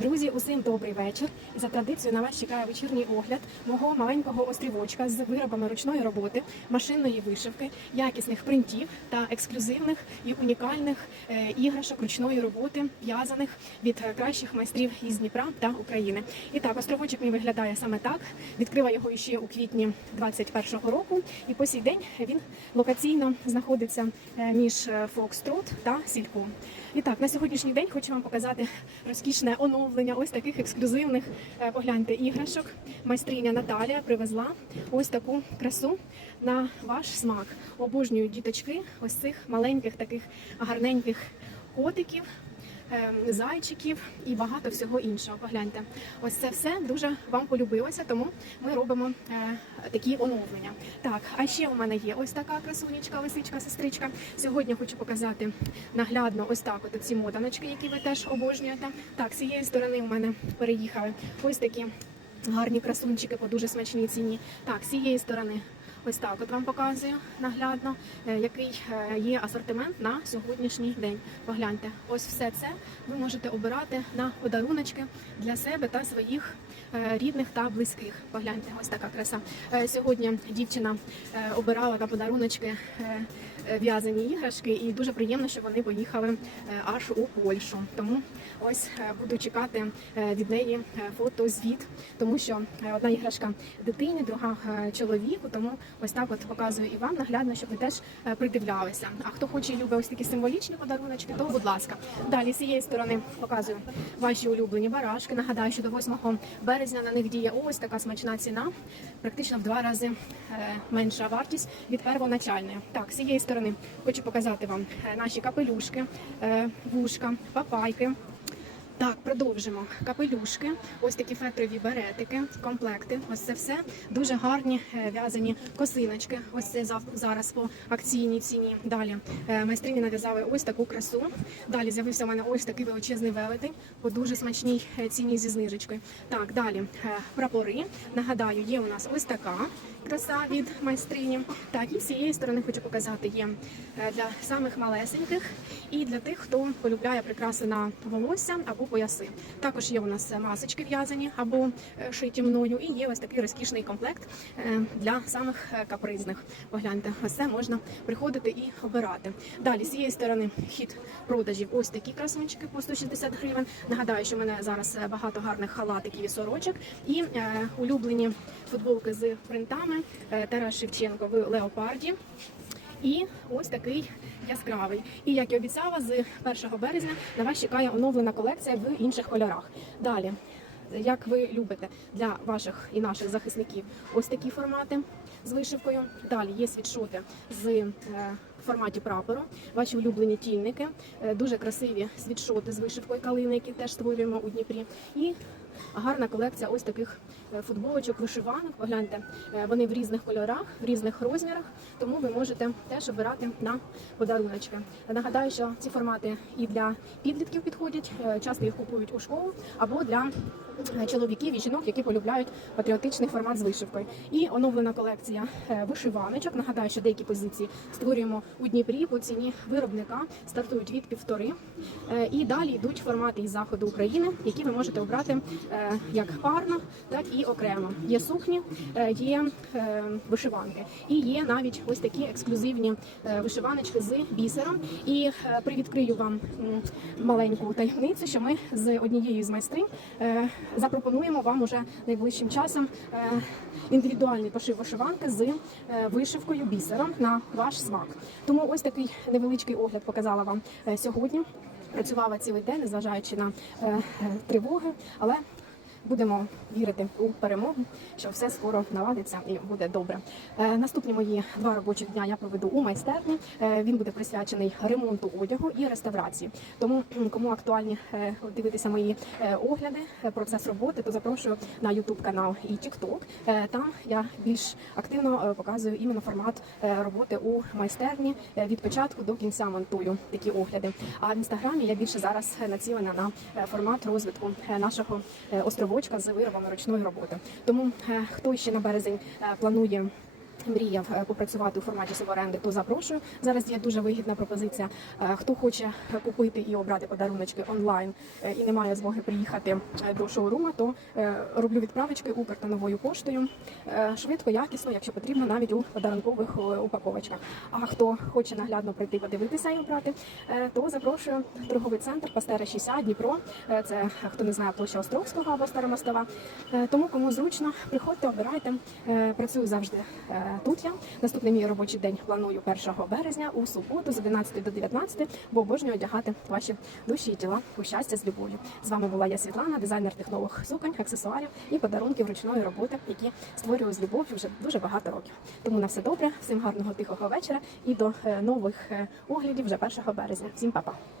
Друзі, усім добрий вечір. І за традицією на вас чекає вечірній огляд мого маленького острівочка з виробами ручної роботи, машинної вишивки, якісних принтів та ексклюзивних і унікальних е, іграшок ручної роботи, в'язаних від кращих майстрів із Дніпра та України. І так, островочок мій виглядає саме так. Відкрила його ще у квітні 21-го року, і по сей день він локаційно знаходиться е, між е, Фокстрот та Сільпо. І так, на сьогоднішній день хочу вам показати розкішне оновлення ось таких ексклюзивних е, погляньте іграшок. Майстриня Наталія привезла ось таку красу на ваш смак. Обожнюють діточки ось цих маленьких таких гарненьких котиків. Ем, Зайчиків і багато всього іншого. Погляньте, ось це все дуже вам полюбилося, тому ми робимо е, такі оновлення. Так, а ще у мене є ось така красунечка, лисичка, сестричка. Сьогодні хочу показати наглядно ось так. От ці мотаночки, які ви теж обожнюєте. Так, з цієї сторони у мене переїхали ось такі гарні красунчики по дуже смачній ціні. Так, з цієї сторони. Ось так от вам показую наглядно, е, який е, є асортимент на сьогоднішній день. Погляньте, ось все це ви можете обирати на подаруночки для себе та своїх е, рідних та близьких. Погляньте, ось така краса. Сьогодні дівчина обирала на подаруночки в'язані іграшки, і дуже приємно, що вони поїхали аж у Польщу. Тому ось буду чекати від неї фотозвіт, тому що одна іграшка дитині, друга чоловіку. Тому ось так от показую і вам наглядно, щоб ви теж е, придивлялися. А хто хоче і любить ось такі символічні подаруночки, то будь ласка. Далі з цієї сторони показую ваші улюблені барашки. Нагадаю, що до 8 березня на них діє ось така смачна ціна, практично в два рази е, менша вартість від первоначальної. Так, з цієї сторони хочу показати вам е, наші капелюшки, вушка, папайки. Так, продовжимо. Капелюшки, ось такі фетрові беретики, комплекти. Ось це все дуже гарні е, в'язані косиночки. Ось це зав- зараз по акційній ціні. Далі е, майстрині нав'язали ось таку красу. Далі з'явився у мене ось такий величезний велетень по дуже смачній е, ціні зі знижечкою. Так, далі прапори. Нагадаю, є у нас ось така краса від майстрині. Так, і з цієї сторони хочу показати є для самих малесеньких і для тих, хто полюбляє прикраси на волосся або пояси. Також є у нас масочки в'язані або е, шиті мною, і є ось такий розкішний комплект е, для самих е, капризних. Погляньте, це можна приходити і обирати. Далі з цієї сторони хід продажів ось такі красунчики по 160 гривень. Нагадаю, що в мене зараз багато гарних халатиків і сорочок і улюблені футболки з принтами Тарас Шевченко в леопарді. І ось такий яскравий. І як і обіцяла, з 1 березня на вас чекає оновлена колекція в інших кольорах. Далі, як ви любите для ваших і наших захисників, ось такі формати з вишивкою. Далі є світшоти з е, форматі прапору, ваші улюблені тільники, е, дуже красиві світшоти з вишивкою калини, які теж створюємо у Дніпрі. І гарна колекція ось таких е, футболочок, вишиванок. Погляньте, е, вони в різних кольорах, в різних розмірах, тому ви можете теж обирати на подаруночки. Нагадаю, що ці формати і для підлітків підходять, часто їх купують у школу або для чоловіків і жінок, які полюбляють патріотичний формат з вишивкою. І оновлена колекція вишиваночок. Нагадаю, що деякі позиції створюємо у Дніпрі по ціні виробника, стартують від півтори. Е, І далі йдуть формати із заходу України, які ви можете обрати е, як парно, так і окремо. Є сукні, е, є вишиванки, і є навіть ось такі ексклюзивні вишиваночки з бісером. І привідкрию вам маленьку таємницю, що ми з однією з майстринь запропонуємо вам уже найближчим часом індивідуальний пошив вишиванки з вишивкою бісером на ваш смак. Тому ось такий невеличкий огляд показала вам е, сьогодні. Працювала цілий день, незважаючи на е, е, тривоги, але будемо вірити у перемогу, що все скоро наладиться і буде добре. Е, наступні мої два робочі дня я проведу у майстерні. Е, він буде присвячений ремонту одягу і реставрації. Тому кому актуальні е, дивитися мої огляди, процес роботи, то запрошую на YouTube канал і TikTok. Там я більш активно показую іменно формат роботи у майстерні від початку до кінця монтую такі огляди. А в інстаграмі я більше зараз націлена на формат розвитку нашого е, островочка з виробами ручної роботи. Тому е, хто ще на березень е, планує Мріяв е, попрацювати у форматі суборенди, то запрошую. Зараз є дуже вигідна пропозиція. Е, Хто хоче купити і обрати подаруночки онлайн е, і не має змоги приїхати до шоурума, то роблю відправочки Укр та новою поштою. Швидко, якісно, якщо потрібно, навіть у подарункових упаковочках. А хто хоче наглядно прийти подивитися і обрати, то запрошую торговий центр Пастера 60 Дніпро. Це хто не знає площа Островського або Старомостова. Тому кому зручно, приходьте, обирайте. Працюю завжди тут. Я наступний мій робочий день планую 1 березня у суботу з 11 до 19, бо обожнюю одягати ваші душі і тіла у щастя з любов'ю. З вами була я Світлана, дизайнер технолог суконь, аксесуарів і подарунків ручної роботи, які створюю з любов'ю вже дуже багато років. Тому на все добре, всім гарного тихого вечора і до е, нових е, оглядів вже 1 березня. Всім па-па!